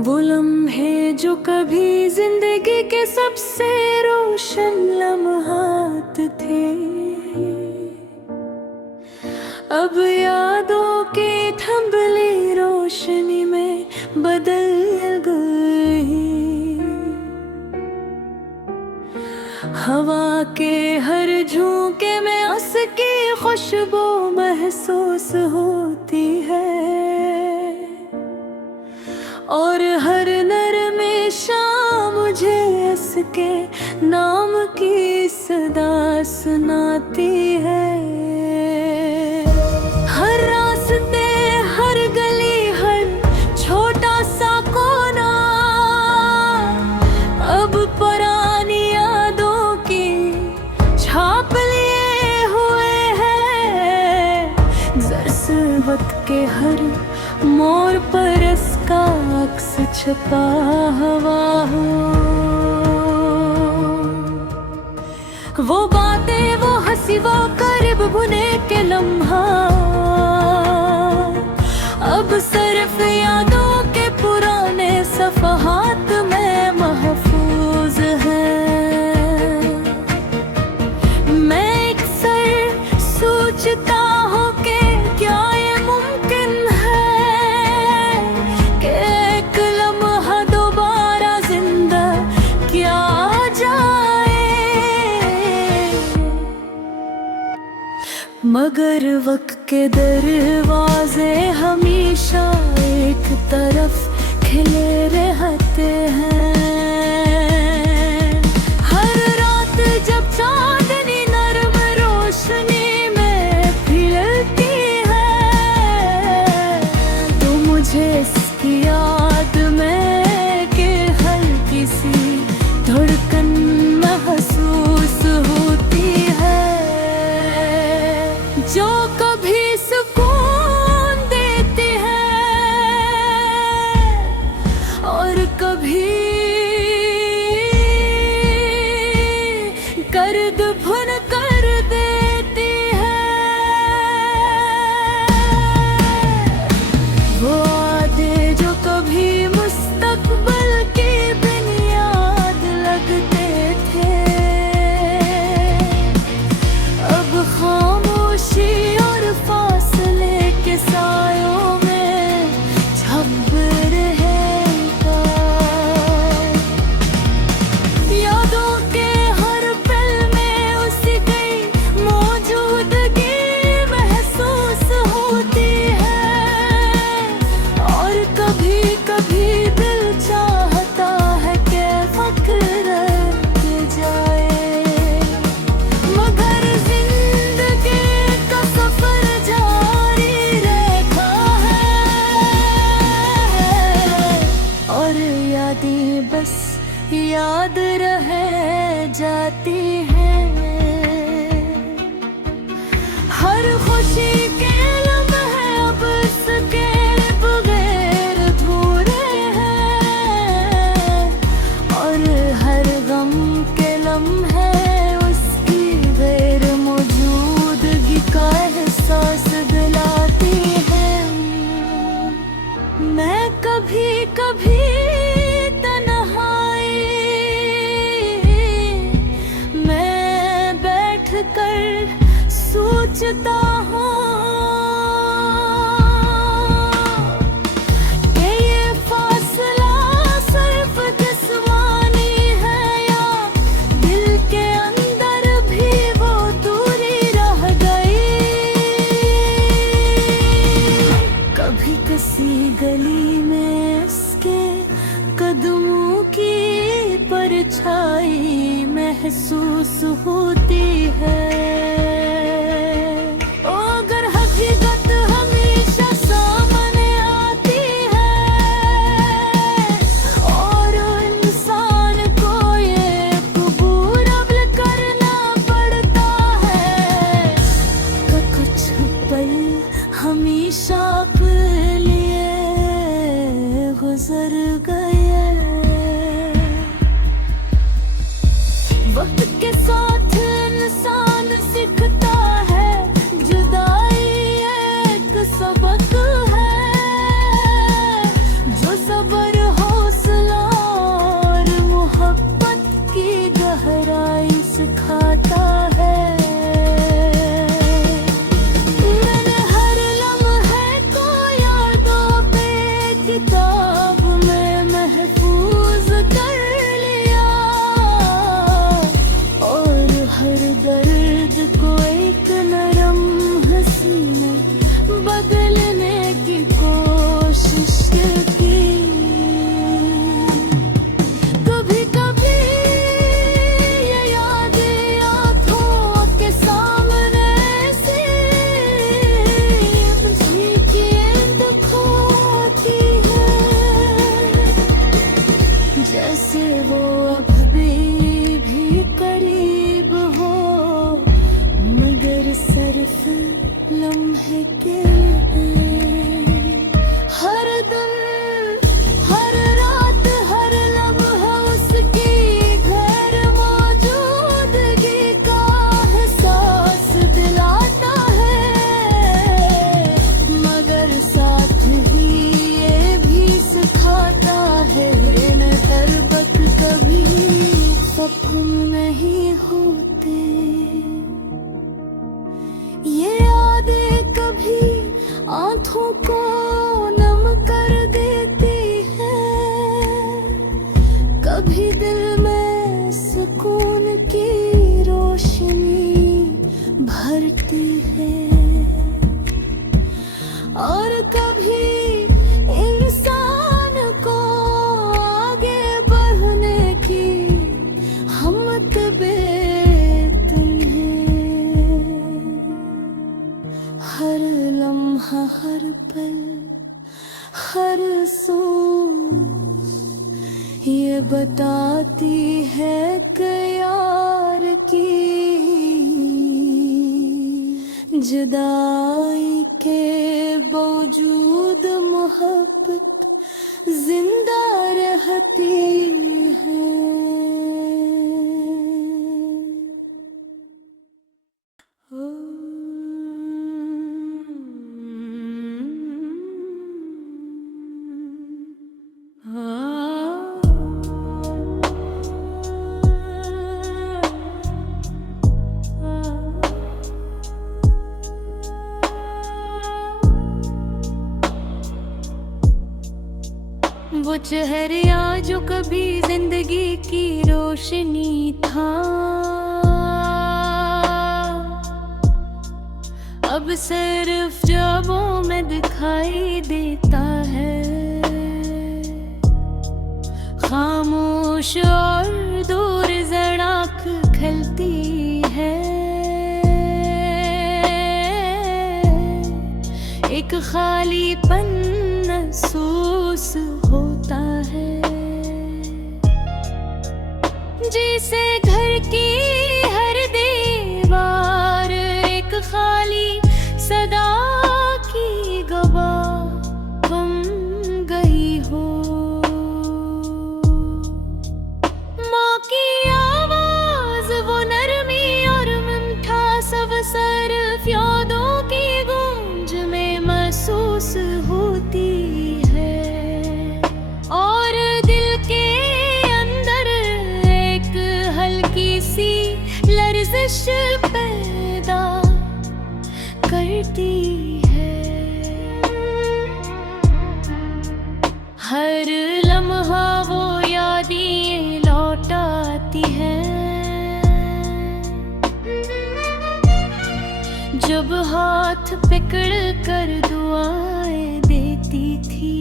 वो लम्हे जो कभी जिंदगी के सबसे रोशन लम्हात थे, अब यादों की थंबली रोशनी में बदल गई। हवा के हर झोंके में उसकी खुशबू महसूस होती है, और हर नरमे शाम मुझे इसके नाम की सदा सुनाती है। हर रास्ते, हर गली, हर छोटा सा कोना अब पुरानी यादों की छाप लिए हुए हैं। ज़रसवत के हर मोड़ पर इसका अक्स छपा हुआ हो। वो बातें, वो हंसी, वो करीब भुने के लम्हा अब सिर्फ यादों के पुराने सफ़हात में महफूज है। मैं अक्सर सोचता हूँ कि क्या ये मुमकिन है कि एक लम्हा दोबारा जिंदा क्या जाए, मगर वक्त के दरवाजे हमेशा एक तरफ खिले रहते हैं। हर रात जब चांदनी नरम रोशनी में खिलती है, तो मुझे इसकी याद में कि हल्की सी धड़कन महसूस होती है, जो कभी सुकून देती है और कभी गर्द भुन कर देती है। वो वादे जो कभी मुस्तकबिल की बुनियाद लगते थे, अब खामोशी और फासले के सायों में छप रहेगा। यादों के हर पल में उसकी मौजूदगी महसूस होती है, और कभी कभी दिल चाहता है कि फक्र के जाए, मगर जिंदगी का सफर जारी रहता है, और यादें बस याद रह जाती हैं। हर खुशी के लम्हे अब इसके बगैर अधूरे हैं, और हर गम के लम्हे उसकी गैर मौजूदगी का एहसास दिलाती है। मैं कभी कभी कर सोचता हूँ कि ये फासला सिर्फ जिस्मानी है, या दिल के अंदर भी वो दूरी रह गई। कभी किसी गली में उसके कदमों की परछाई महसूस होती है। ओ अगर हकीकत हमेशा सामने आती है, और इंसान को ये कबूल अब करना पड़ता है कि कुछ पल हमेशा के लिए गुजर गए। वक्त के साथ इंसान सीखता बताती है कि यार की जुदाई के बावजूद मोहब्बत जिंदा रहती है। वो चेहरा जो कभी जिंदगी की रोशनी था, अब सिर्फ ख्वाबों में दिखाई देता है। खामोश और दूर जड़ाक खलती है, एक खालीपन महसूस होता है, जैसे घर की हर दीवार एक खाली सदा की गवाह बन गई हो। माँ की आवाज वो नरमी और मीठा सब सिर्फ यादों की गूंज में महसूस होती है, और दिल के अंदर एक हल्की सी लर्जिश पैदा करती है। हर लम्हा वो यादें लौटाती है, जब हाथ पकड़ कर दुआएं देती थी,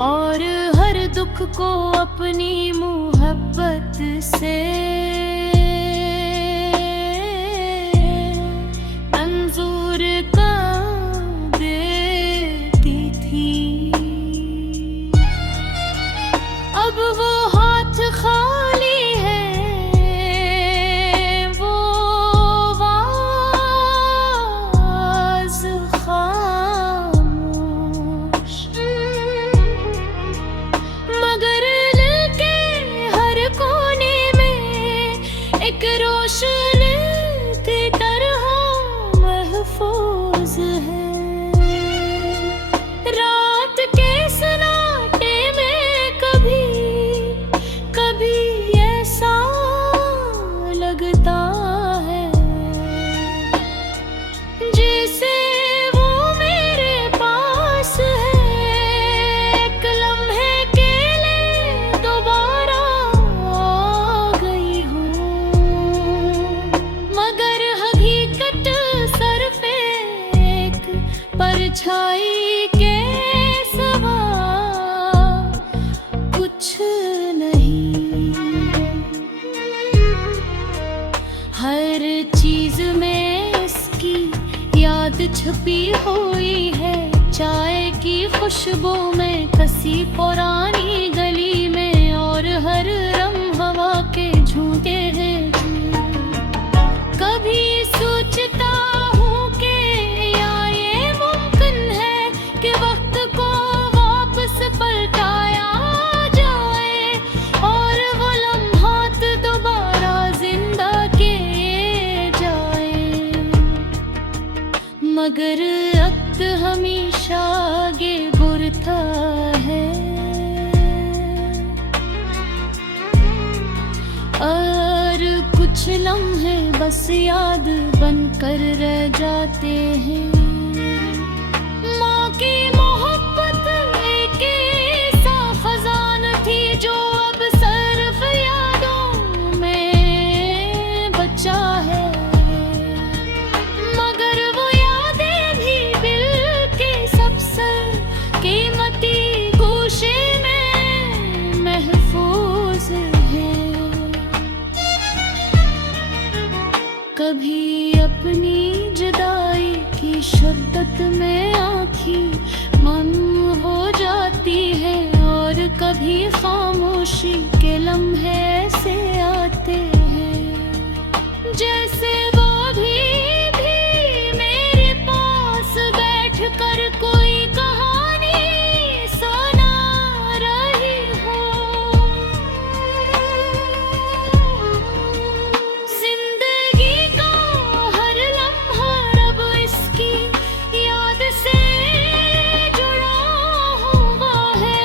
और हर दुख को अपनी मोहब्बत से मंजूर कर देती थी। अब वो हाथ खाली है, वो आवाज़ खामोश, मगर दिल के हर कोने में एक रोशन की तरह महफूज है। रात के सन्नाटे में कभी कभी ऐसा लगता है जैसे वो मेरे पास है, एक लम्हे के लिए दोबारा आ गई हूँ, मगर हकीकत सर पे एक परछाई के सिवा कुछ नहीं। हर चीज में इसकी याद छुपी हुई है, चाय की खुशबू में, कसी पुरानी गली में, और हर रम हवा के झूठे हैं। कभी सोचता हूँ कि या ये मुमकिन है कि वक्त को वापस पलटाया जाए, और वो लम्हात दोबारा जिंदा किए जाए, मगर वक्त हमेशा आगे बढ़ता है, और कुछ लम्हे बस याद बनकर रह जाते हैं। माँ की मोहब्बत एक ऐसा खजान थी जो अब सिर्फ यादों में बचा है, मगर वो यादें भी दिल के सबसे कीमती गोशे में महफूज है। कभी अपनी जुदाई की शिद्दत में आँखें मम हो जाती है, और कभी खामोशी के लम्हे ऐसे आते हैं जैसे वो भी मेरे पास बैठ कर कोई कहानी सुना रही हो। जिंदगी का हर लम्हा अब इसकी याद से जुड़ा हुआ है।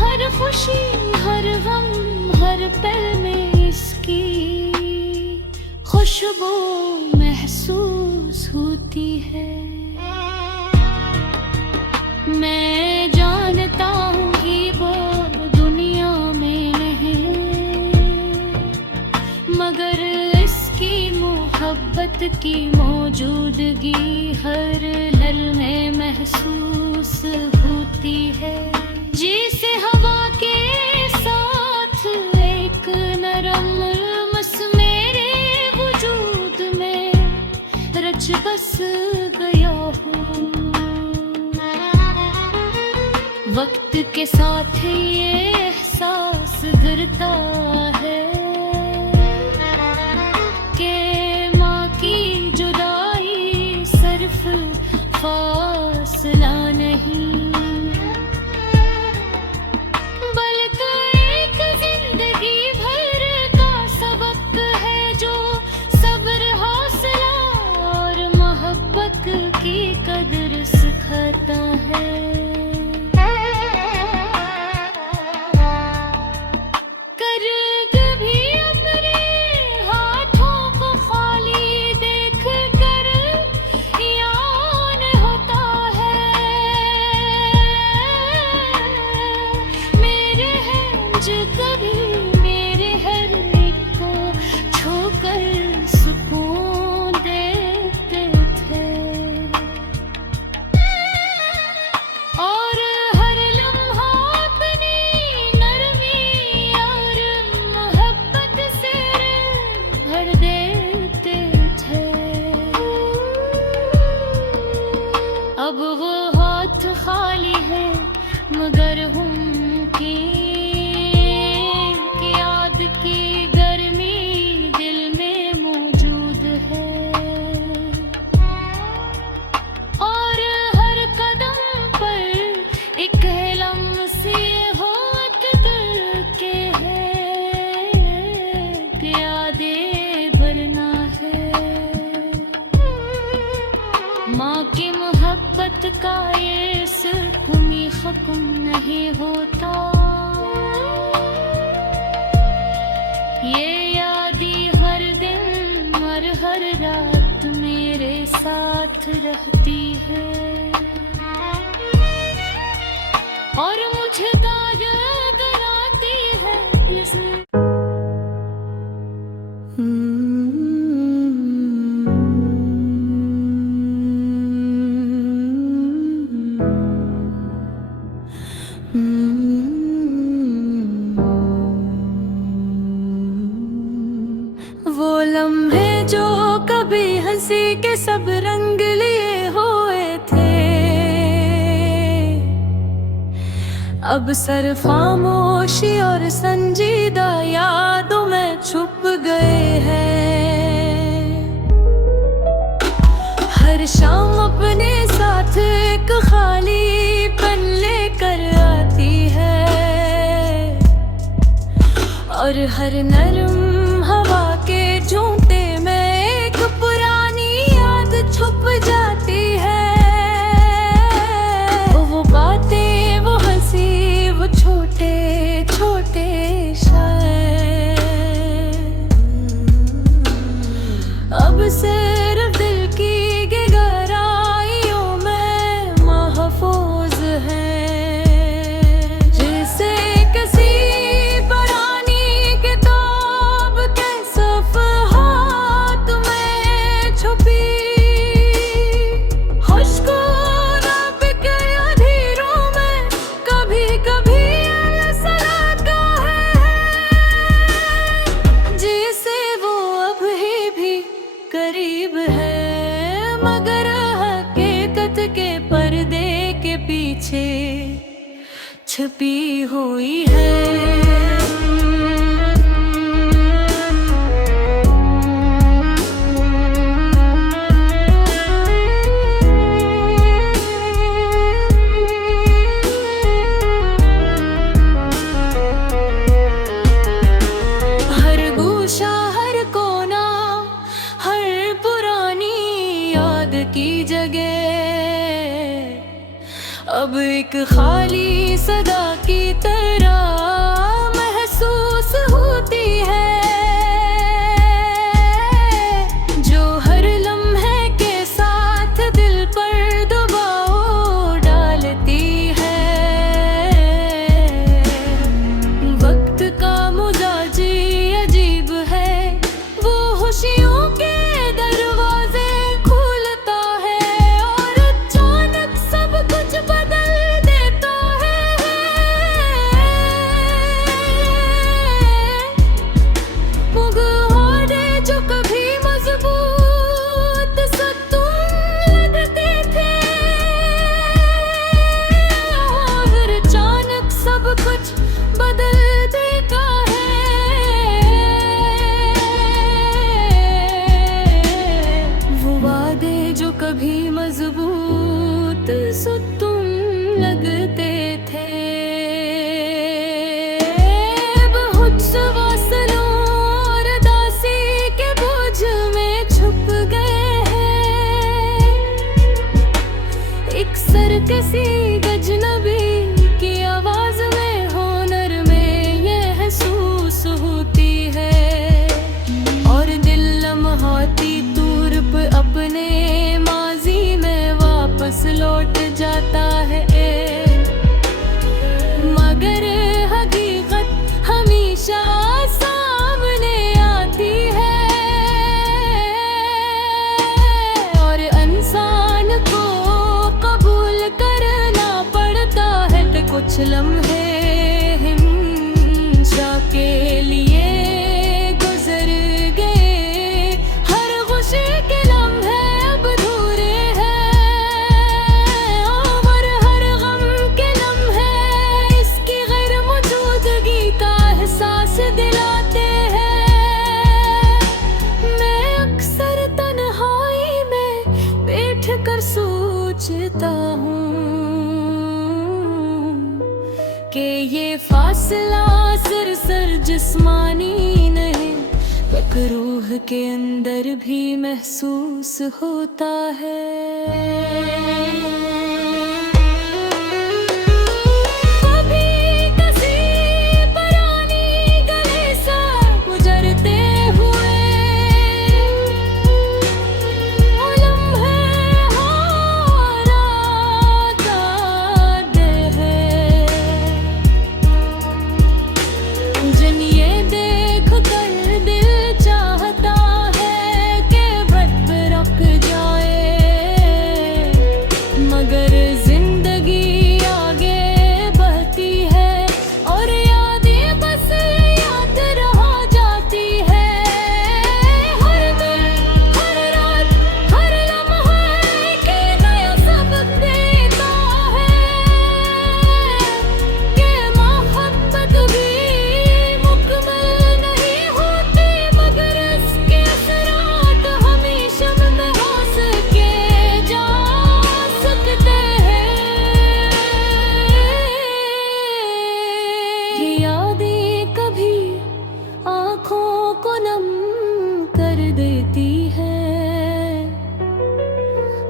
हर खुशी हर गम हर पल में इसकी खुशबू महसूस होती है। मैं जानता हूँ कि वो दुनिया में नहीं, मगर इसकी मोहब्बत की मौजूदगी हर लम्हे महसूस होती है। जिसे हवा के साथ एक नरम मस मेरे वजूद में रच बस गया हूँ। वक्त के साथ ये एहसास गिरता है कि माँ की जुदाई सिर्फ फासला नहीं, बल्कि एक जिंदगी भर का सबक है जो सब्र हौसला और मोहब्बत की कदर सिखाता है। अब वो हाथ खाली है मगर उनकी याद की गर्मी दिल में मौजूद है। और हर कदम पर एक लम्हे होत दिल के है कि यादें भरना है। माँ की मोहब्बत का ये सिर्फ ही खत्म नहीं होता, ये यादी हर दिन और हर रात मेरे साथ रहती है और मुझे ताज दिलाती है इसने। वो लम्हे जो कभी हंसी के सब रंग लिए हुए थे, अब सर खामोशी और संजीदा यादों में छुप गए हैं। हर शाम अपने साथ एक खाली पन लेकर आती है और हर नरम हवा के झूठे में एक पुरानी याद छुप जाती है। वो बातें वो हंसी वो छोटे छोटे शायर अब सिर्फ दिल की गहराइयों में महफूज है। जैसे किसी करीब है मगर हकीकत के पर्दे के पीछे छुपी हुई है। की जगह अब एक खाली सदा की तरह महसूस होती है, जो हर लम्हे के साथ दिल पर दबाव डालती है। वक्त का मिजाज अजीब है, वो खुशियों के कभी मजबूत सो तुम लगते थे, बहुत वासलों और दासी के बोझ में छुप गए हैं। एक सरकसी गजनबी की आवाज में होनर में ये महसूस होती है, और दिल लम्हाती दूर पे अपने लौट जाता है। मगर हकीकत हमेशा सामने आती है, और इंसान को कबूल करना पड़ता है कि कुछ लम्हे हिंसा के लिए गुजर गए। हर खुशी के लम्हे दिलाते हैं। मैं अक्सर तन्हाई में बैठ कर सोचता हूँ कि ये फासला सिर्फ जिस्मानी नहीं, बल्कि रूह के अंदर भी महसूस होता है।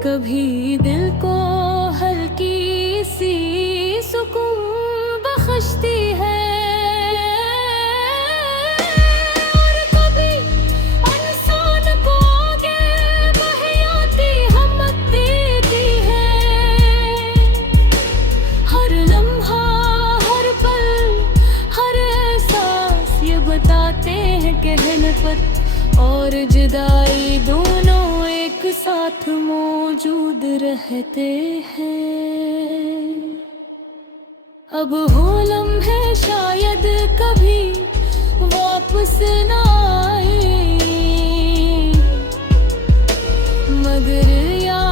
कभी दिल को हल्की सी सुकून बख्शती है, और कभी इंसान को आगे बहयाती हिम्मत देती है। हर लम्हा, हर पल, हर एहसास ये बताते हैं कि नफ़रत और जुदाई दोनों एक साथ मौजूद रहते हैं। अब हो लम्हे शायद कभी वापस ना आए, मगर याद